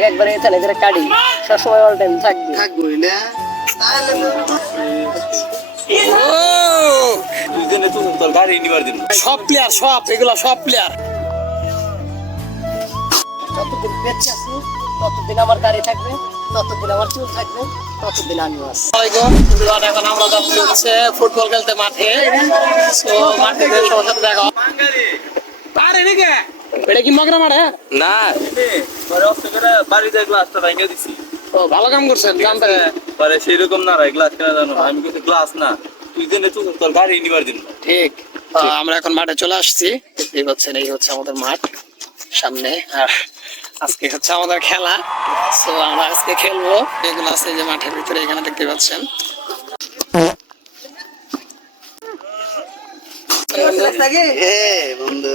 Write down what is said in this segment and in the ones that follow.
Direct একবারে এখানে করে কাটি সবসময় অল টাইম থাকবে। থাকবোই না? সব প্লেয়ার সব এগুলা সব প্লেয়ার যতদিন বেঁচে আছি ততদিন আমার দাড়ি থাকবে ততদিন আমার চুল থাকবে ততদিন আমিও আছি। এখন আমরা যাচ্ছি হচ্ছে ফুটবল খেলতে মাঠে। তো মাঠে সবার সাথে দেখা হবে। নাকি এটা কি মগরা মাঠে? না। পরে অস্ত করে বাড়িতে গ্লাসটা ভেঙে দিছি। ও ভালো কাম করছেন জানতে পরে সেই রকম না রে গ্লাস কেনা জানো আমি কিন্তু গ্লাস না। তুই জেনে তো তোর গাড়ি নিবার দিন ঠিক। আমরা এখন মাঠে চলে আসছি। দেখতেই পাচ্ছেন এই হচ্ছে আমাদের মাঠ সামনে। আর আজকে হচ্ছে আমাদের খেলা। তো আমরা আজকে খেলব। এগুলো আছে যে মাঠের ভিতরে এখানে দেখতে পাচ্ছেন। বন্ধু।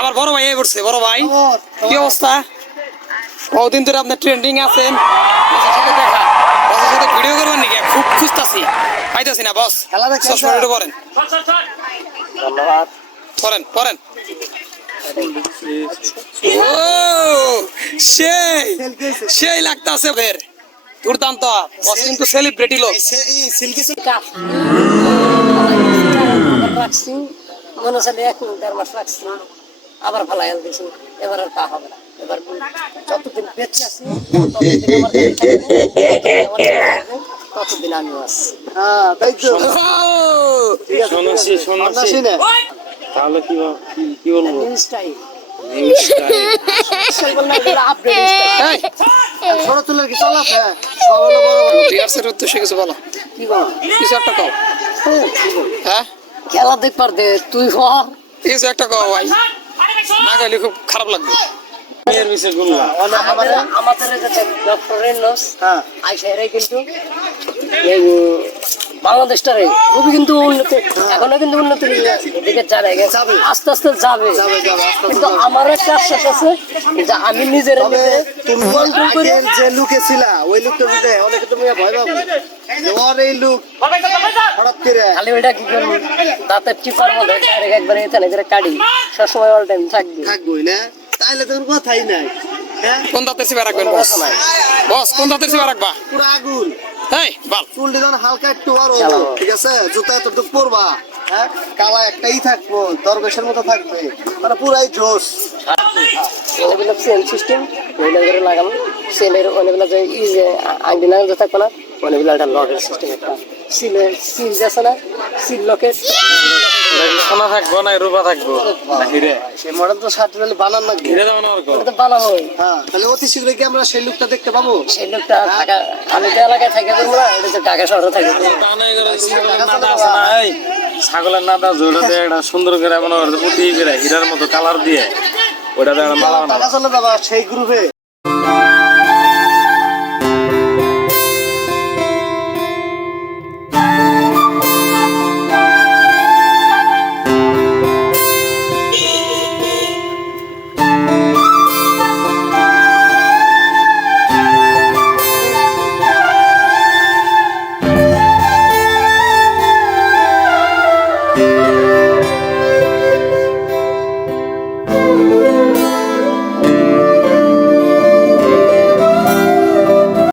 আমার বড় ভাই পড়ছে বড় ভাই। কি অবস্থা? কতদিন ধরে আপনার ট্রেন্ডিং আছেন? বসের সাথে ভিডিও করবেন নাকি? খুব খুঁজতাছি। পাইতাছি না বস। খেলা দেখেন চশমা তো? একটু পরেন ধন্যবাদ। পরেন পরেন সেই সেই ফের দুর্দান্ত বস কিন্তু সেলিব্রিটি লোক মনে আবার ভালো দিছি এবার আর তা হবে না এবার যতদিন বেঁচে আছি ততদিন আমিও আছি হ্যাঁ তাই তাহলে কি কি- বলব? স্টাইল হ্যাঁ? খেলা দেখবার দে তুই হর কিছু একটা কও ভাই। না গেলে খুব খারাপ লাগবে। বিষয়ে গুল্লা আমাদের আমাদের কাছে ডক্টর রেনস হ্যাঁ। আইসা কিন্তু। এই বাংলাদেশটারে খুবই কিন্তু উন্নতি এখনও কিন্তু উন্নতির দিকে যাবে যাবে। আস্তে আস্তে যাবে। যাবে, যাবে, আস্তে আস্তে কিন্তু আমার একটা আশ্বাস আছে যে আমি নিজের তুমি কন্ট্রোল করে যে লুকে ছিলা ওই লুকটা দিতে অনেকে তুমি ভয় পাবো ওর এই লুক হঠাৎ করে। খালি ওইটা কি করব? দাঁতের টিপার মধ্যে ডাইরেক্ট একবার এখানে করে কাটি। সবসময় অল টাইম থাকবে। থাকবোই না। তাইলে তোর কথাই নাই হ্যাঁ? কোন দাঁতের সিবা রাখবেন। বস? কোন দাঁতের সিবা রাখবা? পুরো আগুন। এই বাল। চুল দিলাম হালকা একটু। ঠিক আছে? জুতা এত পরবা হ্যাঁ? কালা একটাই থাকব দরবেশের মতো থাকবে। মানে পুরাই জোশ। অনেকগুলো চেন সিস্টেম ওইগুলো করে লাগানো চেনের অনেকগুলো যে ই যে যে থাকবে না অনেকগুলো একটা লকের সিস্টেম একটা। সিলের সিল আছে না সিল লকেট। সোনা থাকব না রূপা থাকব? হিরে। সে মডেল তো সাত বানান লাগবে হিরে দাও না ওর ওটা তো বানা হয় হ্যাঁ তাহলে অতি শীঘ্রই কি আমরা সেই লুকটা দেখতে পাবো? সেই লোকটা ঢাকা আমি তো এলাকায় থাকি করব না এটা তো ঢাকা শহরে থাকি। ছাগলের নাদা জোড়াতে একটা সুন্দর করে মনে করে হীরার মতো কালার দিয়ে ওটা মালা বানাবো। চলে যাবা সেই গ্রুপে